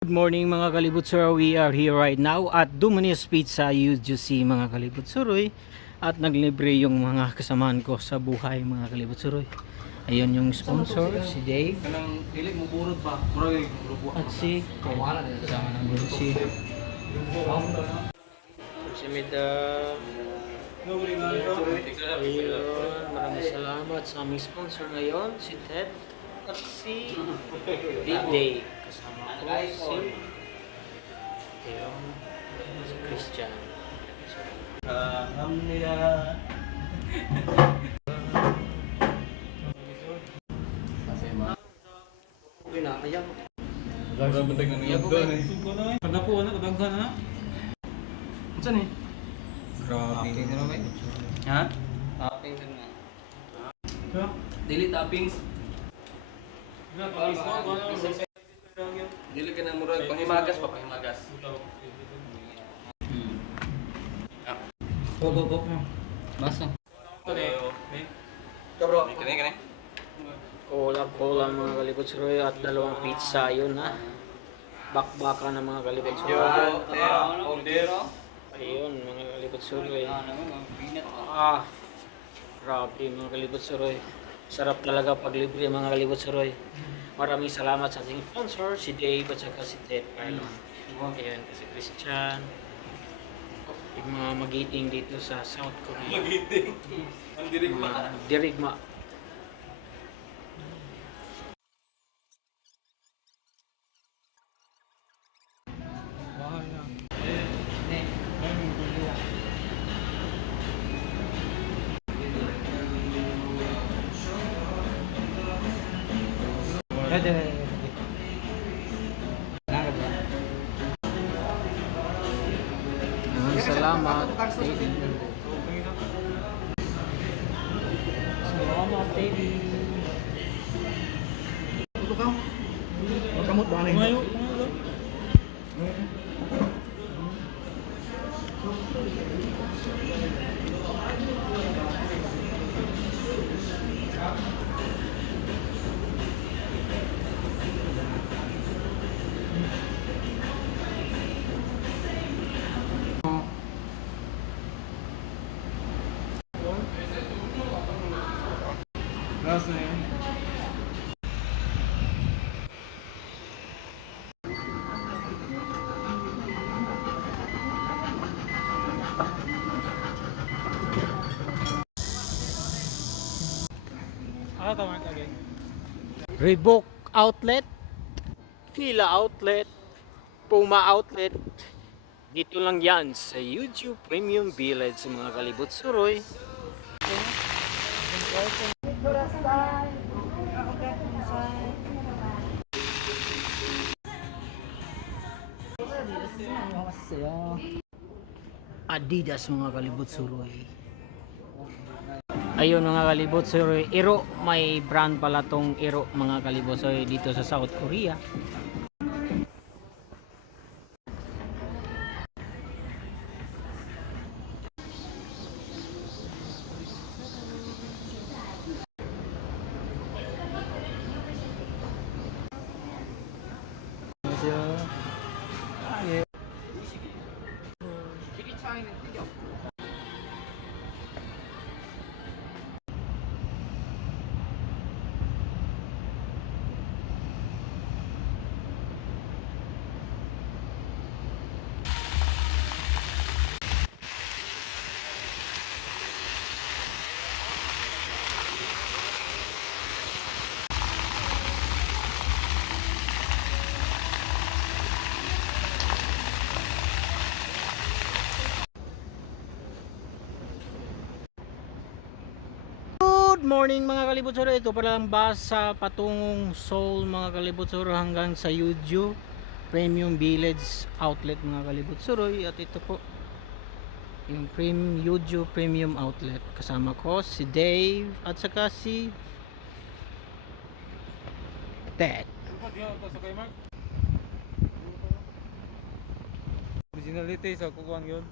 Good morning mga kalibutsuro, we are here right now at Dumanis Pizza UGC mga kalibutsuroy, at naglibre yung mga kasamahan ko sa buhay mga kalibutsuroy. Ayun yung sponsor, si Dave at si kasama namin si Mida. Ayun, maraming salamat sa aming sponsor ngayon, si Ted at si Big Day. Kasama ko si ayun, si Christian. Alhamdulillah. Okay na, ayaw. Wala ba tayo nang doon eh? Kadapo na, kadaghan na. Saan eh? Grabe. Ha? Toppings na. Dili toppings. Dili ka na murag panghimagas pa panghimagas. Go. Basta. Kabro. Kani. Kulang mga kalibutsuroy at dalawang pizza yun ha. Bakbaka ng mga kalibutsuroy. Ordero. Ayun mga kalibutsuroy. Ah, Grabe mga kalibutsuroy. Sarap talaga pag libre mga kalibutsuroy. Maraming salamat sa ating sponsor, si Dave at saka si Ted Pylon. Ayun, kasi Christian. Yung mga magiting dito sa South Korea. magiting. Ang dirigma. Dirigma. Salamat. Salamat, baby. Ito ka. Kamot ba na yun? Last na yun. Reebok Outlet, Fila Outlet, Puma Outlet. Dito lang yan sa YouTube Premium Village mga kalibutsuroy. Adidas mga kalibutsuroy. Ayun mga kalibutsuroy, Iro, may brand pala tong Iro mga kalibutsuroy dito sa South Korea. Good morning mga kalibutsuro. Ito pala ang bus sa patungong Seoul mga kalibutsuro hanggang sa Yuju Premium Village Outlet mga kalibutsuro. At ito po yung Yuju Premium Outlet. Kasama ko si Dave at saka si Ted. Originality sa kukuhan yun.